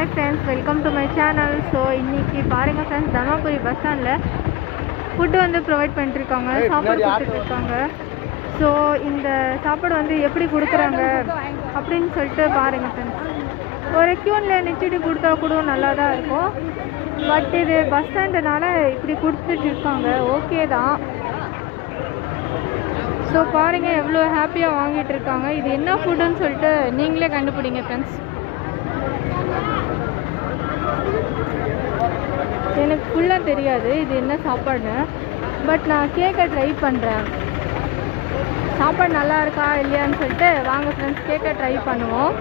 Hi friends, welcome to my channel. So இன்னைக்கு பாருங்க friends, Dharmapuri bus ஸ்டாண்ட்ல ஃபுட் வந்து ப்ரொவைட் பண்ணிட்டு இருக்காங்க, சாப்பாடு கொடுத்துட்டு இருக்காங்க. ஸோ இந்த சாப்பாடு வந்து எப்படி கொடுக்குறாங்க அப்படின்னு சொல்லிட்டு பாருங்க ஃப்ரெண்ட்ஸ். ஒரு க்யூனில் நிச்சயிட்டு கொடுத்தா கூட நல்லா தான் இருக்கும். பட் இது பஸ் ஸ்டாண்டுனால இப்படி கொடுத்துட்டு இருக்காங்க, ஓகே தான். ஸோ பாருங்கள் எவ்வளோ ஹாப்பியாக வாங்கிட்டு இருக்காங்க. இது என்ன ஃபுட்டுன்னு சொல்லிட்டு நீங்களே கண்டுபிடிங்க ஃப்ரெண்ட்ஸ். எனக்கு ஃபுல்லாக தெரியாது இது என்ன சாப்பாடுன்னு, பட் நான் கேட்க ட்ரை பண்ணுறேன். சாப்பாடு நல்லா இருக்கா இல்லையான்னு சொல்லிட்டு வாங்க ஃப்ரெண்ட்ஸ் கேட்க ட்ரை பண்ணுவோம்.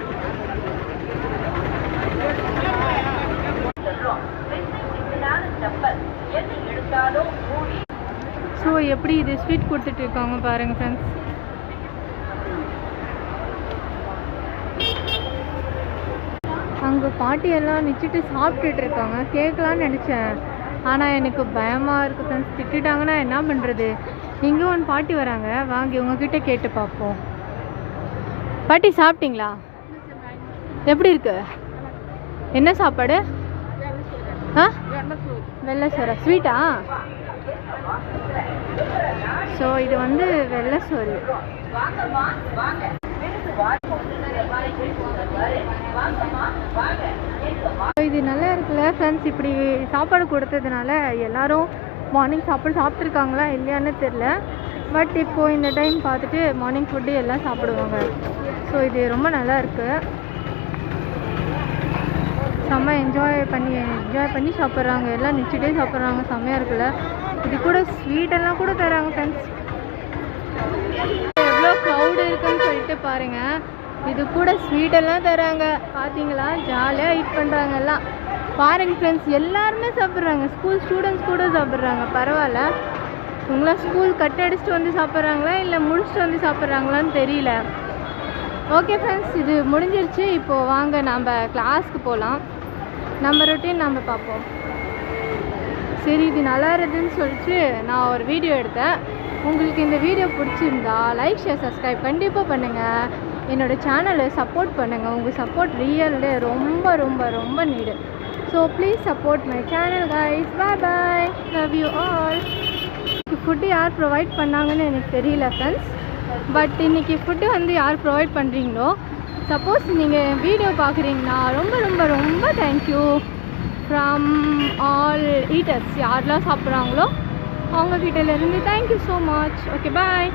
ஸோ எப்படி இது ஸ்வீட் கொடுத்துட்டு இருக்காங்க பாருங்கள் ஃப்ரெண்ட்ஸ். அங்கே பாட்டியெல்லாம் நிச்சிட்டு சாப்பிட்டுட்டு இருக்காங்க. கேட்கலான்னு நினச்சேன், ஆனால் எனக்கு பயமாக இருக்குது ஃப்ரெண்ட்ஸ். திட்டாங்கன்னா என்ன பண்ணுறது? இங்கே ஒன்று பாட்டி வராங்க, வாங்கி உங்ககிட்ட கேட்டு பார்ப்போம். பாட்டி சாப்பிட்டீங்களா? எப்படி இருக்கு? என்ன சாப்பாடு? வெள்ளை சோறா? ஸ்வீட்டா? ஸோ இது வந்து வெள்ளை சோறு. இது நல்லா இருக்குல்ல ஃப்ரெண்ட்ஸ். இப்படி சாப்பாடு கொடுத்ததுனால எல்லாரும் மார்னிங் சாப்பிட்ருக்காங்களா இல்லையான்னு தெரில. பட் இப்போது இந்த டைம் பார்த்துட்டு மார்னிங் ஃபுட்டு எல்லாம் சாப்பிடுவாங்க. ஸோ இது ரொம்ப நல்லா இருக்குது. செம்ம என்ஜாய் பண்ணி சாப்பிட்றாங்க, எல்லாம் நிச்சயத்தே சாப்பிட்றாங்க. செம்மையாக இருக்குல்ல. இது கூட ஸ்வீட்டெல்லாம் கூட தராங்க ஃப்ரெண்ட்ஸ். எவ்வளோ க்ரௌடு இருக்குன்னு சொல்லிட்டு பாருங்கள். இது கூட ஸ்வீட்டெல்லாம் தராங்க, பார்த்தீங்களா? ஜாலியாக ஈட் பண்ணுறாங்க எல்லாம். பாருங்க ஃப்ரெண்ட்ஸ், எல்லாருமே சாப்பிட்றாங்க. ஸ்கூல் ஸ்டூடெண்ட்ஸ் கூட சாப்பிட்றாங்க. பரவாயில்ல. இவங்களாம் ஸ்கூல் கட் அடிச்சுட்டு வந்து சாப்பிட்றாங்களா இல்லை முடிச்சுட்டு வந்து சாப்பிட்றாங்களான்னு தெரியல. ஓகே ஃப்ரெண்ட்ஸ், இது முடிஞ்சிருச்சு. இப்போது வாங்க நம்ம கிளாஸ்க்கு போகலாம். நம்ம ரொட்டீன் நம்ம பார்ப்போம். சரி, இது நல்லா இருக்குதுன்னு சொல்லிட்டு நான் ஒரு வீடியோ எடுத்தேன். உங்களுக்கு இந்த வீடியோ பிடிச்சிருந்தா லைக், ஷேர், சப்ஸ்கிரைப் கண்டிப்பாக பண்ணுங்கள். என்னோடய சேனலை சப்போர்ட் பண்ணுங்கள். உங்கள் சப்போர்ட் ரியல்லே ரொம்ப ரொம்ப ரொம்ப need. So please support my channel guys. Bye bye, love you all. Food யார் ப்ரொவைட் பண்ணாங்கன்னு எனக்கு தெரியல ஃப்ரெண்ட்ஸ். பட் இன்றைக்கி ஃபுட்டு வந்து யார் ப்ரொவைட் பண்ணுறீங்களோ, சப்போஸ் நீங்கள் வீடியோ பார்க்குறீங்கன்னா ரொம்ப ரொம்ப ரொம்ப தேங்க்யூ ஃப்ரம் ஆல் ஈட்டர்ஸ். யாரெல்லாம் சாப்பிட்றாங்களோ அவங்கக்கிட்டேருந்து தேங்க்யூ ஸோ மச். ஓகே பாய்.